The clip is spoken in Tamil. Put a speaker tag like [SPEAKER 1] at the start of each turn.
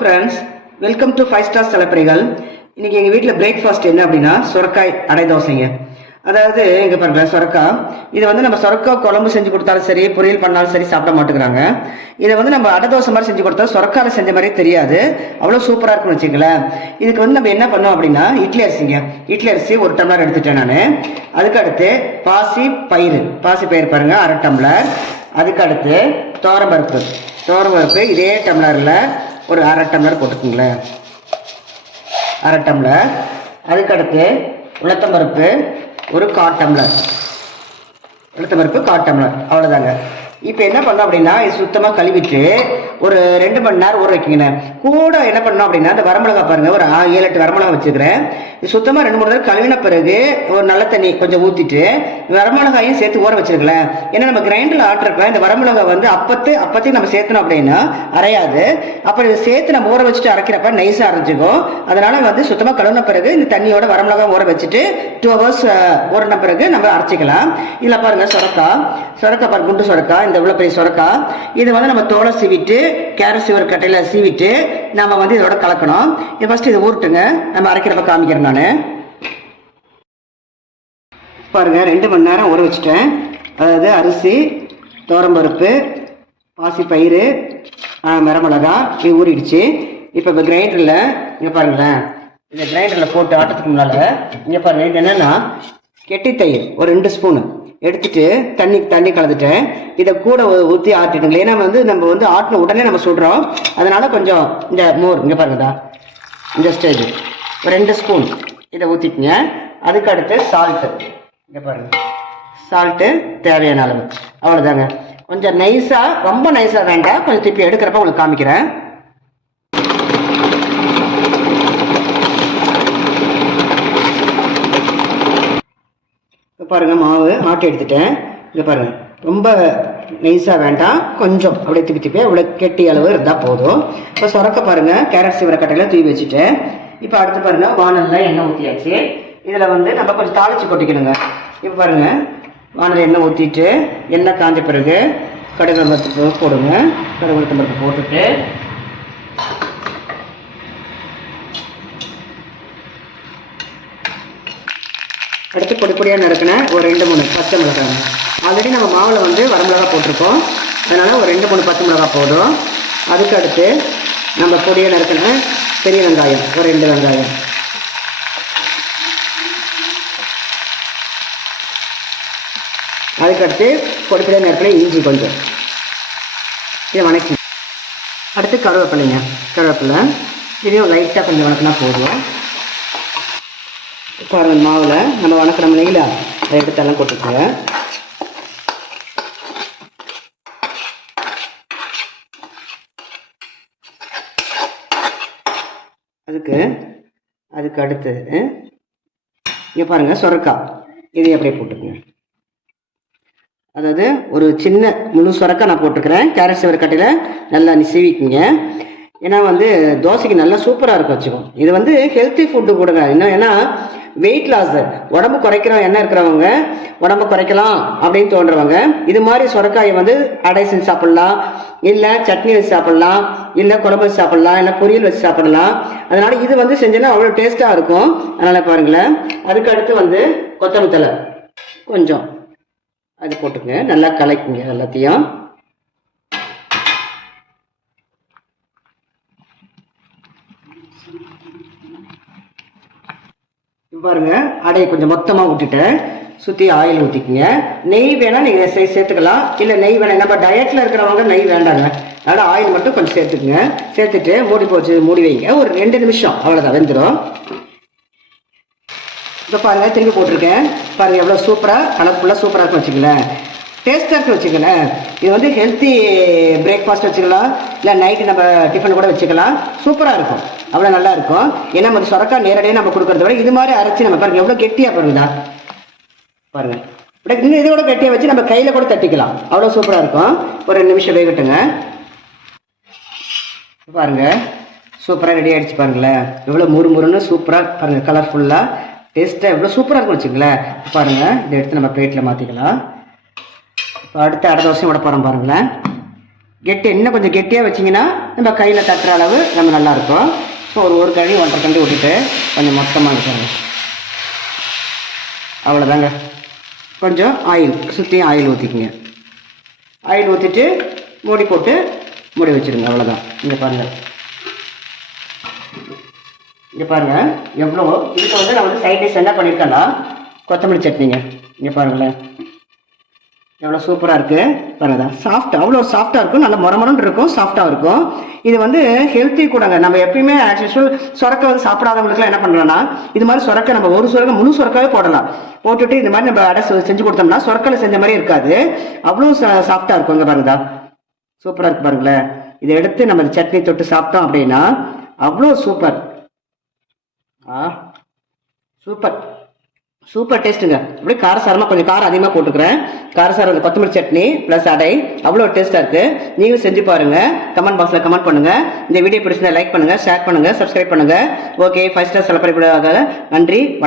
[SPEAKER 1] Friends welcome to five star செலப்பரிகள் இன்னைக்கு எங்கள் வீட்டில் பிரேக்ஃபாஸ்ட் என்ன அப்படின்னா சுரக்காய் அடை தோசைங்க. அதாவது இங்கே பாருங்களேன் சுரக்காய் இதை வந்து நம்ம சுரக்காய் குழம்பு செஞ்சு கொடுத்தாலும் சரி பொரியல் பண்ணாலும் சரி சாப்பிட மாட்டேங்கிறாங்க. இதை வந்து நம்ம அடை தோசை மாதிரி செஞ்சு கொடுத்தா சுரக்காயில் செஞ்ச மாதிரியே தெரியாது. அவ்வளோ சூப்பராக இருக்கும்னு வச்சுங்களேன் இதுக்கு வந்து நம்ம என்ன பண்ணோம் அப்படின்னா இட்லி அரிசிங்க. இட்லி அரிசி ஒரு டம்ளர் எடுத்துட்டேன் நான். அதுக்கு அடுத்து பாசி பயிறு. பாசி பயிர் பாருங்கள் அரை டம்ளர். அதுக்கு அடுத்து தோரம்பருப்பு தோரம்பருப்பு இதே டம்ளரில் ஒரு அரை டம்ளர் போட்டுக்கோங்களேன். அரை டம்ளர். அதுக்கடுத்து உளுத்தம்பருப்பு ஒரு கால் டம்ளர். உளுத்தம்பருப்பு கால் டம்ளர். அவ்வளோதாங்க இப்போ என்ன பண்ணோம் அப்படின்னா இது சுத்தமாக கழுவிட்டு ஒரு ரெண்டு மணி நேரம் ஊற வைக்கிங்கண்ணே கூட என்ன பண்ணோம் அப்படின்னா அந்த வரமிளகா பாருங்க ஒரு ஆ- ஏழு எட்டு வரமிளகா வச்சுக்கிறேன். சுத்தமாக ரெண்டு மூணு நேரம் கழுவின பிறகு ஒரு நல்ல தண்ணி கொஞ்சம் ஊற்றிட்டு வரமிளகாயும் சேர்த்து ஊற வச்சிருக்கல ஏன்னா நம்ம கிரைண்டரில் ஆட்டுறப்ப இந்த வரமிளகா வந்து அப்பத்து அப்பத்தையும் நம்ம சேர்த்தணும் அப்படின்னா அரையாது. அப்போ இதை சேர்த்து நம்ம ஊற வச்சுட்டு அரைக்கிறப்ப நைஸாக அரைஞ்சிக்கும். அதனால வந்து சுத்தமாக கழுவின பிறகு இந்த தண்ணியோட வரமிளகா ஊற வச்சுட்டு டூ ஹவர்ஸ் ஊறின பிறகு நம்ம அரைச்சிக்கலாம். இதில் பாருங்க சுரக்கா. சொரக்கா பாருங்க குண்டு சுரக்கா. இந்த இவ்வளோ பெரிய சுரக்கா. இதை வந்து நம்ம தோலை சீவிட்டு கேரட் கட்டையில் சீவிட்டு நம்ம வந்து இதோட கலக்கணும். இது ஃபஸ்ட்டு இதை ஊருட்டுங்க. நம்ம அரைக்கிறப்ப காமிக்கிறேன் நான். பாருங்கள் ரெண்டு மணி நேரம் ஊற வச்சுட்டேன். அதாவது அரிசி தோரம்பருப்பு பாசி பயிறு மிளகா இது ஊறிடுச்சு. இப்போ இப்போ கிரைண்டரில் இங்கே பாருங்களேன். இந்த கிரைண்டரில் போட்டு ஆட்டத்துக்கு முன்னால் இங்கே பாருங்கள் இது என்னென்னா கெட்டி தயிர் ஒரு ரெண்டு ஸ்பூனு. எடுத்துட்டு தண்ணி தண்ணி கலந்துட்டேன். இதை கூட ஊற்றி ஆட்டிடுங்க ஏன்னா வந்து நம்ம வந்து ஆட்டின உடனே நம்ம சுடுறோம் அதனால் கொஞ்சம் இந்த மோர் இங்கே பாருங்கதா இந்த ஸ்டேஜ் ஒரு ரெண்டு ஸ்பூன் இதை ஊற்றிட்டுங்க அதுக்கு அடுத்து சால்ட்டு இங்கே பாருங்க. சால்ட்டு தேவையான அளவு. அவ்வளோதாங்க கொஞ்சம் நைஸாக ரொம்ப நைஸாக வேண்டாம். கொஞ்சம் திருப்பி எடுக்கிறப்ப உங்களுக்கு காமிக்கிறேன். பாருங்கள் பாருங்க மாவு ஆட்டி எடுத்துட்டேன். இங்கே பாருங்க ரொம்ப நைஸாக வேண்டாம். கொஞ்சம் அப்படியே திப்பி திப்பி அவ்வளோ கெட்டி அளவு இருந்தால் போதும். இப்போ சொரக்க பாருங்க கேரட் சிவரக்கட்டையில் தூவி வச்சுட்டேன். இப்போ அடுத்து பாருங்க வானலில் எண்ணெய் ஊற்றியாச்சு இதில் வந்து நம்ம கொஞ்சம் தாளிச்சு கொட்டிக்கணுங்க. இப்போ பாருங்க வானல் எண்ணெய் ஊற்றிட்டு எண்ணெய் காஞ்ச பிறகு கடுகு பருப்பு போடுங்க. கடுகு பருப்பு போட்டுட்டு பொடி பொடியாக நறுக்கின ஒரு ரெண்டு மூணு பச்சை மிளகாய். ஆல்ரெடி நம்ம மாவில் வந்து வரமிளகா போட்டிருக்கோம். அதனால் ஒரு ரெண்டு மூணு பச்சை மிளகாய் போதும். அதுக்கு அடுத்து நம்ம பொடியாக நறுக்கின பெரிய வெங்காயம் ஒரு ரெண்டு வெங்காயம். அதுக்கடுத்து பொடி பொடியாக நறுக்கின இஞ்சி கொஞ்சம். இதை வணக்கி. அடுத்து கருவேப்பிலைங்க. கருவேப்பிலை. இதையும் லைட்டாக கொஞ்சம் வணக்கினா போதும். பாருங்க மாவில் நம்ம வணக்கிறோம் இல்லைங்களா அதை எடுத்தெல்லாம் கொட்டுக்குங்க அதுக்கு அதுக்கு அடுத்து இங்கே பாருங்கள் சொரக்காய். இதை அப்படியே போட்டுக்கோங்க. அதாவது ஒரு சின்ன முழு சொரக்காய் நான் போட்டுக்கிறேன். கேரட் சிவரக்கட்டையில் நல்லா நீ சீவிக்குங்க ஏன்னா வந்து தோசைக்கு நல்லா சூப்பராக இருக்கும் வச்சுக்கோ. இது வந்து ஹெல்த்தி ஃபுட்டு கொடுங்க என்ன ஏன்னா வெயிட் லாஸ் உடம்பு குறைக்கிறோம் என்ன இருக்கிறவங்க? உடம்பு குறைக்கலாம் அப்படின்னு தோன்றவங்க. இது மாதிரி சுரக்காயை வந்து அடை செஞ்சு சாப்பிட்லாம். இல்லை சட்னி வச்சு சாப்பிட்லாம். இல்லை குழம்பு வச்சு சாப்பிட்லாம். இல்லை பொரியல் வச்சு சாப்பிடலாம். அதனால இது வந்து செஞ்சோன்னா அவ்வளோ டேஸ்ட்டாக இருக்கும். அதனால் பாருங்களேன். அதுக்கு அடுத்து வந்து கொத்தமல்லி தழை. கொஞ்சம் அது போட்டுக்கங்க. நல்லா கலக்குங்க எல்லாத்தையும். பாருங்க அடையை கொஞ்சம் மொத்தமாக விட்டுட்டேன் சுற்றி ஆயில் ஊற்றிக்கிங்க நெய் வேணால் நீங்கள் சே சேர்த்துக்கலாம். இல்லை நெய் வேணாம் நம்ம டயட்டில் இருக்கிறவங்க நெய் வேண்டாங்க. அதனால் ஆயில் மட்டும் கொஞ்சம் சேர்த்துக்குங்க. சேர்த்துட்டு மூடி போச்சு மூடி வைங்க. ஒரு ரெண்டு நிமிஷம். அவ்வளோதான் வெந்துடும் இப்போ பாருங்கள் திரும்பி போட்டிருக்கேன். பாருங்கள் எவ்வளோ சூப்பராக கலர்ஃபுல்லாக சூப்பராக இருக்கும் வச்சுக்கங்களேன். டேஸ்ட்டாக இருக்கு வச்சுக்கங்களேன். இது வந்து ஹெல்த்தி பிரேக்ஃபாஸ்ட் வச்சுக்கலாம். இல்லை நைட்டு நம்ம டிஃபன் கூட வச்சுக்கலாம். சூப்பராக இருக்கும். அவ்வளோ நல்லா இருக்கும். ஏன்னா நம்ம சொரக்காய் நேரடியாக நம்ம கொடுக்குறத விட இது மாதிரி அரைச்சி நம்ம பாருங்கள் எவ்வளோ கெட்டியாக பாருங்கதா பாருங்க. இப்படி இன்னும் இதோட கெட்டியாக வச்சு நம்ம கையில் கூட தட்டிக்கலாம். அவ்வளோ சூப்பராக இருக்கும். ஒரு ரெண்டு நிமிஷம் வேகட்டுங்க. பாருங்கள் சூப்பராக ரெடி ஆகிடுச்சு பாருங்களேன். எவ்வளோ முறு முறுன்னு சூப்பராக பாருங்கள் கலர்ஃபுல்லாக டேஸ்ட்டாக எவ்வளோ சூப்பராக இருக்கும் வச்சுங்களேன் பாருங்கள் இதை எடுத்து நம்ம பிளேட்டில் மாற்றிக்கலாம் இப்போ அடுத்து அடை தோசையும் விட போகிறோம் பாருங்களேன். கெட்டி இன்னும் கொஞ்சம் கெட்டியாக வச்சிங்கன்னா நம்ம கையில் தட்டுற அளவு நம்ம நல்லாயிருக்கும் ஸோ ஒரு ஒரு கழி ஒன்றரை கண்டு விட்டுட்டு கொஞ்சம் மொத்தமாக இருக்காங்க அவ்வளோதாங்க கொஞ்சம் ஆயில் சுற்றியும் ஆயில் ஊற்றிக்கிங்க ஆயில் ஊற்றிட்டு மூடி போட்டு மூடி வச்சுருங்க அவ்வளோதான் இங்கே பாருங்கள் இங்கே பாருங்கள் எவ்வளோ இதுக்கு வந்து நான் வந்து சைட் டிஷ் என்ன பண்ணியிருக்கேன்னா கொத்தமல்லி சட்னிங்க. இங்கே பாருங்களேன். எவ்வளோ சூப்பராக இருக்குது பாருங்க. சாஃப்ட் அவ்வளோ சாஃப்டாக இருக்கும். நல்ல மொரமொரன்னு இருக்கும். சாஃப்டாக இருக்கும். இது வந்து ஹெல்த்தி கூடங்க. நம்ம எப்பயுமே ஆஸ் யூஸ்வல் சுரக்க வந்து சாப்பிடாதவங்களுக்குலாம் என்ன பண்ணுறோன்னா இது மாதிரி சுரக்க நம்ம ஒரு சுரக்க முழு சுரக்காவே போடலாம். போட்டுட்டு இந்த மாதிரி நம்ம அடை செஞ்சு கொடுத்தோம்னா சுரக்கையில் செஞ்ச மாதிரி இருக்காது. அவ்வளோ சாஃப்டாக இருக்கும். இங்கே பாருங்கதா சூப்பராக இருக்கு பாருங்களேன். இதை எடுத்து நம்ம சட்னி தொட்டு சாப்பிட்டோம் அப்படின்னா அவ்வளோ சூப்பர். ஆ சூப்பர். சூப்பர் டேஸ்ட்டுங்க. அப்படியே காரசாரமாக கொஞ்சம் காரம் அதிகமாக போட்டுக்கிறேன். காரசாரம் இந்த கொத்தமல்லி சட்னி ப்ளஸ் அடை. அவ்வளோ டேஸ்ட்டாக இருக்குது நீங்களும் செஞ்சு பாருங்கள் கமெண்ட் பாக்ஸில் கமெண்ட் பண்ணுங்கள் இந்த வீடியோ பிடிச்சிருந்தா லைக் பண்ணுங்கள் ஷேர் பண்ணுங்கள் சப்ஸ்கிரைப் பண்ணுங்கள் ஓகே ஃபைவ் ஸ்டார் செலிப்ரேட் நன்றி வணக்கம்.